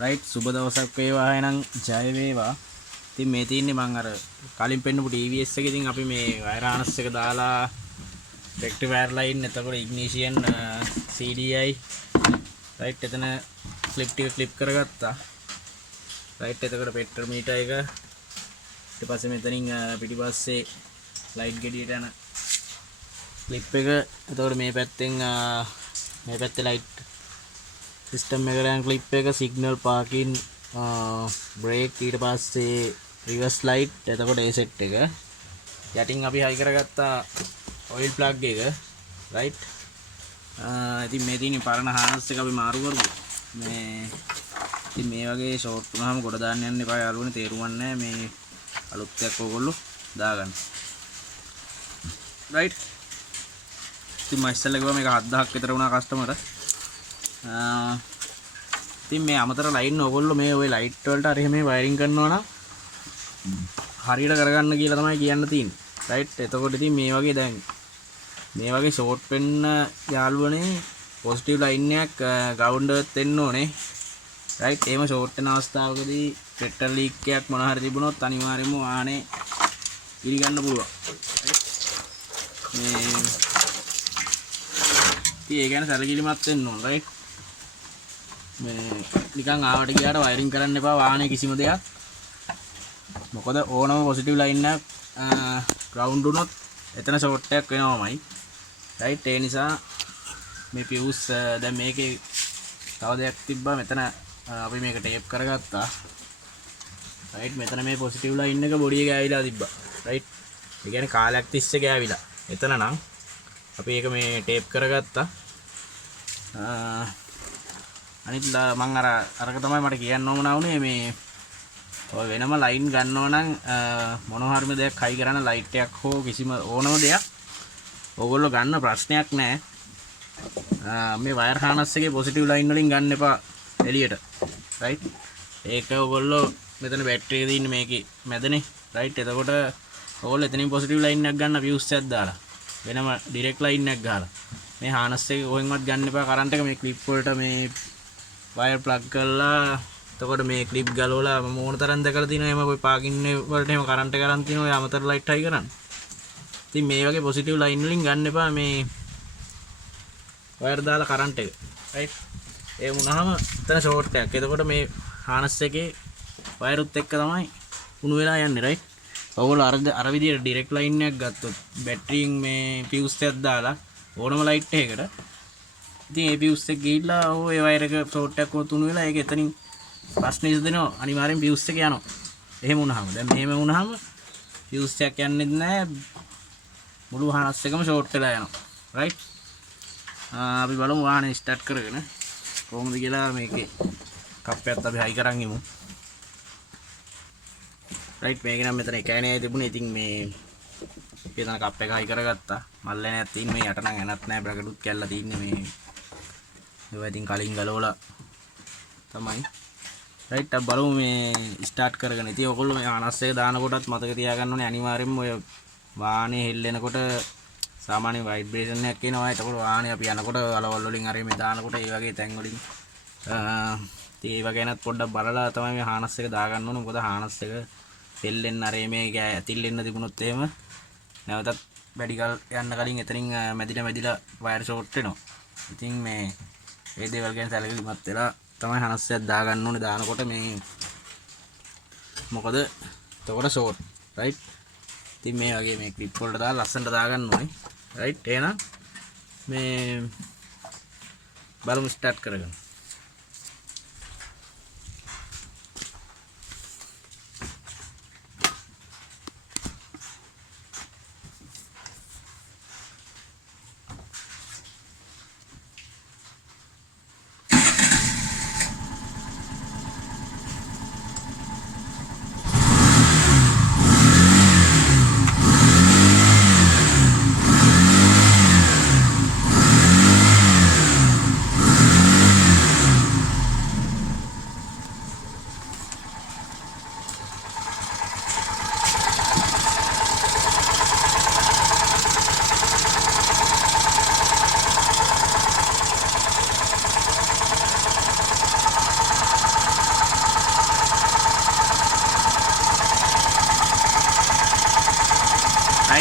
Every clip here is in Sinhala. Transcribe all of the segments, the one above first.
රයිට් සුබ දවසක් වේවා එහෙනම් ජය වේවා. ඉතින් මේ තියෙන්නේ මම අර කලින් පෙන්නපු TVS එකේ ඉතින් අපි මේ වයර් හානස් එක දාලා රෙක්ටිෆයර් ලයින් එතකොට ඉග්නිෂන් CDI රයිට් එතන ක්ලිප් ටික ක්ලිප් කරගත්තා. රයිට් එතකොට පෙට්‍රල් මීටර් එක ඊට පස්සේ මෙතනින් පිටිපස්සේ ලයිට් ගෙඩියට යන ක්ලිප් එක එතකොට මේ පැත්තේ ලයිට් සිස්ටම් එකට යන ක්ලිප් එක සිග්නල් පාකින් බ්‍රේක් ඊට පස්සේ රිවර්ස් ලයිට් එතකොට ඒ සෙට් එක යටින් අපි හයි කරගත්තා ඔයිල් ප්ලග් එක රයිට් ඉතින් මේ තියෙන පරණ හානස් එක අපි මාරු කරමු මේ ඉතින් මේ වගේ ෂෝට් වුණාම ගොඩ දාන්න යන්න එපා යාළුවනේ තේරුම් නැහැ මේ අලුත් එකක් ඕගොල්ලෝ දාගන්න රයිට් ඉතින් මම ඉස්සෙල්ලා ගියා මේක 7000ක් විතර වුණා කස්ටමර් ඉතින් මේ අමතර ලයින් ඕගොල්ලෝ මේ ওই ලයිට් වලට අර එහෙම වයරින් කරනවා නම් හරියට කරගන්න කියලා තමයි කියන්න තියෙන්නේ රයිට් එතකොට ඉතින් මේ වගේ දැන් මේ වගේ ෂෝට් වෙන්න යාළුවනේ පොසිටිව් ලයින් එකක් ග්‍රවුන්ඩ් එකට එන්න ඕනේ රයිට් එහෙම ෂෝට් වෙන අවස්ථාවකදී පෙට්‍රල් ලීක් එකක් මොන හරි තිබුණොත් අනිවාර්යයෙන්ම වාහනේ ඉරි ගන්න පුළුවන් මේ ඉතින් ඒ කියන්නේ සැලකිලිමත් වෙන්න ඕන රයිට් මේ නිකන් ආවට ගියාට වයරින් කරන්න එපා වාහනේ කිසිම දෙයක් මොකද ඕනම පොසිටිව් ලයින් එකක් ග්‍රවුන්ඩ් වුණොත් එතන ෂෝට් එකක් වෙනවමයි රයිට් ඒ නිසා මේ ෆියුස් දැන් මේකේ තව දෙයක් තිබ්බා මෙතන අපි මේක ටේප් කරගත්තා රයිට් මෙතන මේ පොසිටිව් ලයින් එක බොඩි එක ගෑවිලා තිබ්බා රයිට් ඒ කියන්නේ කාලයක් තිස්සේ ගෑවිලා එතන නම් අපි ඒක මේ ටේප් කරගත්තා අනිත් මම අරක තමයි මට කියන්න ඕන වුණේ මේ ඔය වෙනම ලයින් ගන්නව නම් මොනවා හරිම දෙයක් හයි කරන්න ලයිට් එකක් හෝ කිසිම ඕනම දෙයක් ඕගොල්ලෝ ගන්න ප්‍රශ්නයක් නැහැ මේ වයර් හානස් එකේ පොසිටිව් ලයින් වලින් ගන්න එපා එළියට රයිට් ඒක ඕගොල්ලෝ මෙතන බැටරි එක තියෙන්නේ මේකේ මැදනේ රයිට් එතකොට ඕගොල්ලෝ එතනින් පොසිටිව් ලයින් එකක් ගන්න ෆියුස් එකක් දාලා වෙනම ඩිරෙක්ට් ලයින් එකක් ගහලා මේ හානස් එකේ කොහෙන්වත් ගන්න එපා කරන්ට් එක මේ ක්ලිප් වලට මේ වයර් ප්ලග් කරලා එතකොට මේ ක්ලිප් ගලවලා මම ඕන තරම් දැකලා තිනවා එහෙම ඔය පාකින් වලට එහෙම කරන්ට් එක ගන්න තිනවා ඔය අමතර ලයිට් හයි කරන්න. ඉතින් මේ වගේ පොසිටිව් ලයින් වලින් ගන්න එපා මේ වයර් දාලා කරන්ට් එක. රයිට්. ඒ වුණාම එතන ෂෝට් එකක්. එතකොට මේ හානස් එකේ වයරුත් එක්ක තමයි උණු වෙලා යන්නේ රයිට්. ඔයගොල්ලෝ අර විදියට ඩිරෙක්ට් ලයින් එකක් ගත්තොත් බැටරියෙන් මේ ෆියුස් එකක් දාලා ඕනම ලයිට් එකකට ඉතින් ඒ ෆියුස් එක ගිහිල්ලා ඔය වයර් එක ෂෝට් එකක් උණු වෙලා ඒක එතනින් ප්‍රශ්න ඉස්සෙනවා අනිවාර්යෙන් ෆියුස් එක යනවා. එහෙම වුණාම දැන් මෙහෙම වුණාම ෆියුස් එකක් යන්නේ නැහැ මුළු හානස් එකම ෂෝට් වෙලා යනවා. රයිට්. අපි බලමු වාහනේ ස්ටාර්ට් කරගෙන කොහොමද කියලා මේකේ කප් එකත් අපි හයි කරන් ඉමු. රයිට් මේක නම් මෙතන එකයි නෑ තිබුණේ. ඉතින් මේ එතන කප් එක හයි කරගත්තා. මල්ලේ නෑත් තියෙන්නේ මේ යට නම් එනත් නෑ බ්‍රැකටුත් කැල්ලා තින්නේ මේ ඒවා ඉතින් කලින් ගලවලා තමයි රයිට් අපි බලමු මේ ස්ටාර්ට් කරගෙන. ඉතින් ඔයගොල්ලෝ මේ හානස් එක දානකොටත් මතක තියාගන්න ඕනේ අනිවාර්යෙන්ම ඔය වාහනේ හෙල්ලෙනකොට සාමාන්‍ය ভাইබ්‍රේෂන් එකක් එනවා. ඒතකොට වාහනේ අපි යනකොට වලවල් වලින් හරි මේ දානකොට ඒ වගේ තැන් වලින් ඉතින් ඒ වගේනත් පොඩ්ඩක් බලලා තමයි මේ හානස් එක දාගන්න ඕනේ. මොකද හානස් එක හෙල්ලෙන්න අර මේ ඇතිල්ලෙන්න තිබුණොත් එහෙම නැවතත් මෙඩිකල් යන්න කලින් එතනින් මැදිලා වයර් ෂෝට් වෙනවා. ඉතින් මේ ඒ දේවල් ගැන සැලකිලිමත් වෙලා තමයි හානස් එකක් දාගන්න ඕනේ දානකොට මේ මොකද එතකොට ෂෝට් රයිට්. ඉතින් මේ වගේ මේ ක්ලිප් වලට දාලා ලස්සනට දාගන්න ඕනේ රයිට්. එහෙනම් මේ බලමු ස්ටාර්ට් කරගන්න.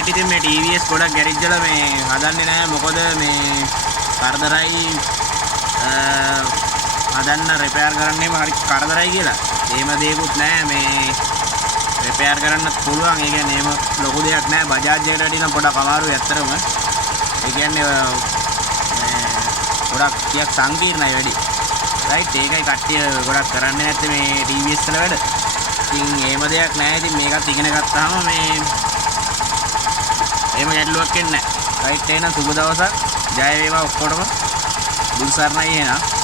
කට්ටිය ඉතින් මේ TVS ගොඩක් ගෑරේජ් වල මේ හදන්නේ නැහැ මොකද මේ කරදරයි හදන්න රිපෙයාර් කරන්නෙම හරි කරදරයි කියලා. එහෙම දෙයක්වත් නැහැ මේ රිපෙයාර් කරන්නත් පුළුවන්. ඒ කියන්නේ එහෙම ලොකු දෙයක් නැහැ. බජාජ් එකට වඩා නම් පොඩක් අමාරුයි ඇත්තටම. ඒ කියන්නේ ගොඩක් ටිකක් සංකීර්ණයි වැඩි. රයිට් ඒකයි කට්ටිය ගොඩක් කරන්නේ නැත්තේ මේ TVS වල වැඩ. ඉතින් එහෙම දෙයක් නැහැ. ඉතින් මේකත් ඉගෙන ගත්තාම මේ එහෙම ගැටලුවක් එන්නේ නැහැ. රයිට් එහෙනම් සුබ දවසක්. ජය වේවා ඔක්කොටම. බුදු සරණයි එහෙනම්.